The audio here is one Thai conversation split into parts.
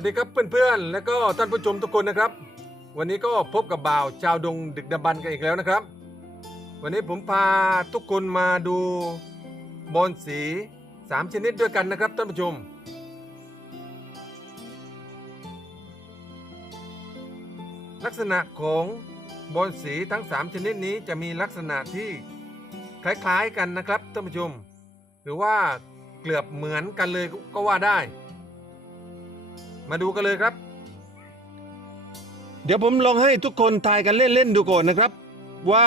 วัสดีครับเพื่อนๆ และก็ท่านผู้ชมทุกคนนะครับ วันนี้ก็พบกับบ่าวชาวดงดึกดำบรรกันอีกแล้วนะครับ วันนี้ผมพาทุกคนมาดูบอลสีสามชนิดด้วยกันนะครับท่านผู้ชม ลักษณะของบอลสีทั้ง 3 ชนิดนี้จะมีลักษณะที่คล้ายๆกันนะครับท่านผู้ชม หรือว่าเกือบเหมือนกันเลยก็ว่าได้ มาดูกันเลยครับ เดี๋ยวผมลองให้ทุกคนทายกันเล่นๆดูก่อนนะครับ ว่า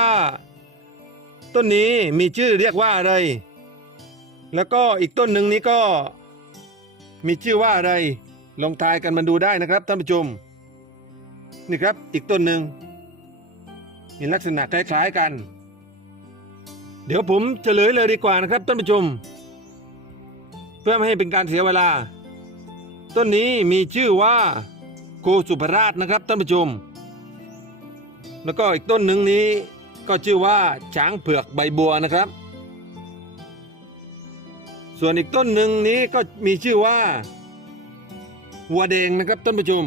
ต้นนี้มีชื่อเรียกว่าอะไร แล้วก็อีกต้นหนึ่งนี้ก็มีชื่อว่าอะไร ลองทายกันมาดูได้นะครับท่านผู้ชม นี่ครับอีกต้นหนึ่งมีลักษณะคล้ายๆกัน เดี๋ยวผมเฉลยเลยดีกว่านะครับท่านผู้ชม เพื่อไม่ให้เป็นการเสียเวลา ต้นนี้มีชื่อว่าโกสุภราชนะครับท่านผู้ชม แล้วก็อีกต้นหนึ่งนี้ก็ชื่อว่าช้างเผือกใบบัวนะครับ ส่วนอีกต้นหนึ่งนี้ก็มีชื่อว่าวัวแดงนะครับท่านผู้ชม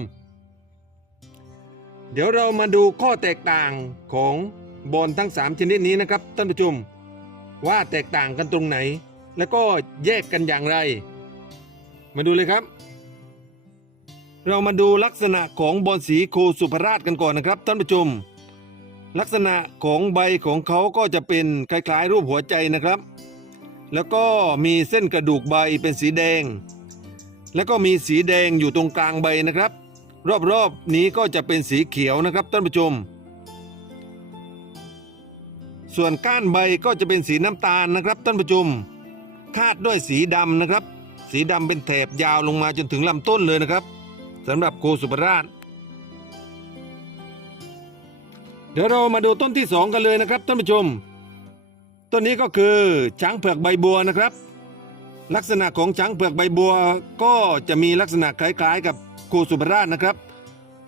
เดี๋ยวเรามาดูข้อแตกต่างของบอลทั้ง 3 ชนิดนี้นะครับท่านผู้ชม ว่าแตกต่างกันตรงไหน แล้วก็แยกกันอย่างไร มาดูเลยครับ เรามาดูลักษณะของบอลสีโคสุภราชกันก่อนนะครับท่านผู้ชม ลักษณะของใบของเขาก็จะเป็นคล้ายๆรูปหัวใจนะครับ แล้วก็มีเส้นกระดูกใบเป็นสีแดง แล้วก็มีสีแดงอยู่ตรงกลางใบนะครับ รอบๆนี้ก็จะเป็นสีเขียวนะครับท่านผู้ชม ส่วนก้านใบก็จะเป็นสีน้ำตาลนะครับท่านผู้ชมคาดด้วยสีดำนะครับ สีดำเป็นแถบยาวลงมาจนถึงลำต้นเลยนะครับ สำหรับโคสุปราช เดี๋ยวเรามาดูต้นที่สองกันเลยนะครับท่านผู้ชม ต้นนี้ก็คือช้างเผือกใบบัวนะครับ ลักษณะของช้างเผือกใบบัว ก็จะมีลักษณะคล้ายๆ กับโคสุปราชนะครับ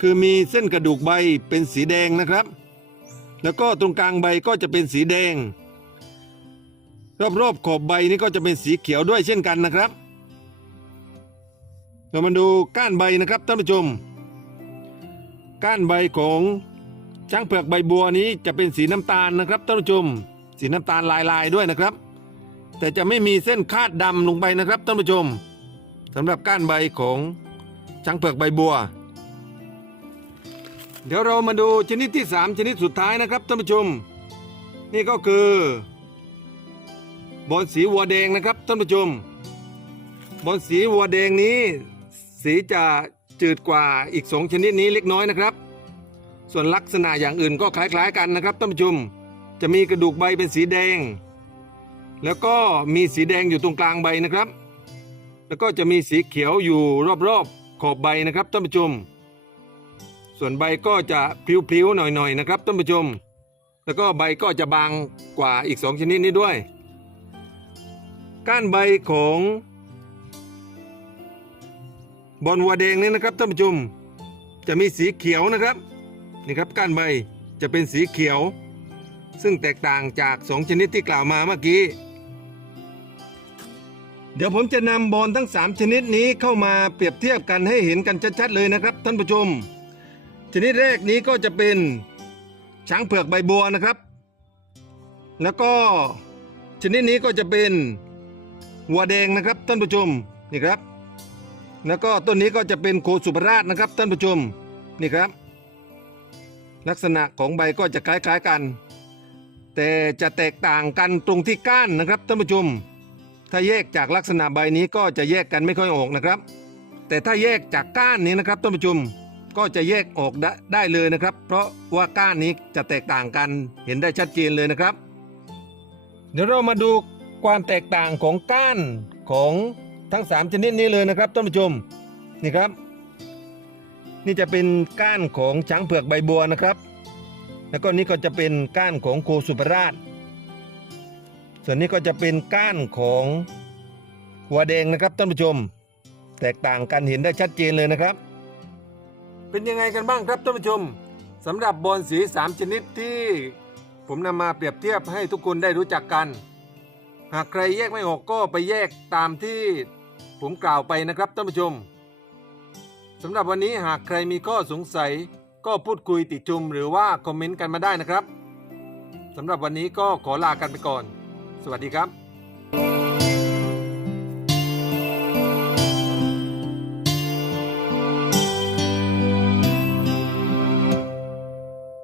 คือมีเส้นกระดูกใบเป็นสีแดงนะครับ แล้วก็ตรงกลางใบก็จะเป็นสีแดง รอบๆขอบใบนี้ก็จะเป็นสีเขียวด้วยเช่นกันนะครับ เรามาดูก้านใบนะครับท่านผู้ชม ก้านใบของช้างเผือกใบบัวนี้จะเป็นสีน้ำตาลนะครับท่านผู้ชม สีน้ำตาลลายๆด้วยนะครับ แต่จะไม่มีเส้นคาดดำลงไปนะครับท่านผู้ชมสำหรับก้านใบของช้างเผือกใบบัว เดี๋ยวเรามาดูชนิดที่ 3 ชนิดสุดท้ายนะครับท่านผู้ชม นี่ก็คือบอลสีวัวแดงนะครับท่านผู้ชมบอลสีวัวแดงนี้ สีจะจืดกว่าอีกสองชนิดนี้เล็กน้อยนะครับ ส่วนลักษณะอย่างอื่นก็คล้ายๆกันนะครับท่านผู้ชม จะมีกระดูกใบเป็นสีแดง แล้วก็มีสีแดงอยู่ตรงกลางใบนะครับ แล้วก็จะมีสีเขียวอยู่รอบๆขอบใบนะครับท่านผู้ชม ส่วนใบก็จะพลิ้วๆหน่อยๆนะครับท่านผู้ชม แล้วก็ใบก็จะบางกว่าอีกสองชนิดนี้ด้วย ก้านใบของ บอลวัวแดงนี่นะครับท่านผู้ชม จะมีสีเขียวนะครับนี่ครับก้านใบจะเป็นสีเขียว ซึ่งแตกต่างจากสองชนิดที่กล่าวมาเมื่อกี้ เดี๋ยวผมจะนำบอลทั้ง 3 ชนิดนี้เข้ามาเปรียบเทียบกันให้เห็นกันชัดๆเลยนะครับ ท่านผู้ชม ชนิดแรกนี้ก็จะเป็นช้างเผือกใบบัวนะครับ แล้วก็ชนิดนี้ก็จะเป็นวัวแดงนะครับท่านผู้ชมนี่ครับ แล้วก็ต้นนี้ก็จะเป็นโคสุภราชนะครับท่านผู้ชมนี่ครับ ลักษณะของใบก็จะคล้ายๆกัน แต่จะแตกต่างกันตรงที่ก้านนะครับท่านผู้ชม ถ้าแยกจากลักษณะใบนี้ก็จะแยกกันไม่ค่อยออกนะครับ แต่ถ้าแยกจากก้านนี้นะครับท่านผู้ชมก็จะแยกออกได้ได้เลยนะครับ เพราะว่าก้านนี้จะแตกต่างกันเห็นได้ชัดเจนเลยนะครับ เดี๋ยวเรามาดูความแตกต่างของก้านของ ทั้ง 3 ชนิดนี้เลยนะครับท่านผู้ชมนี่ครับ นี่จะเป็นก้านของช้างเผือกใบบัวนะครับ แล้วก็นี่ก็จะเป็นก้านของโคสุปราช ส่วนนี้ก็จะเป็นก้านของหัวแดงนะครับท่านผู้ชม แตกต่างกันเห็นได้ชัดเจนเลยนะครับ เป็นยังไงกันบ้างครับท่านผู้ชมสำหรับบอลสี 3 ชนิดที่ผมนำมาเปรียบเทียบให้ทุกคนได้รู้จักกัน หากใครแยกไม่ออกก็ไปแยกตามที่ ผมกล่าวไปนะครับท่านผู้ชมสำหรับวันนี้หากใครมีข้อสงสัย ก็พูดคุยติชมหรือว่าคอมเมนต์กันมาได้นะครับสำหรับวันนี้ก็ขอลากันไปก่อน สวัสดีครับ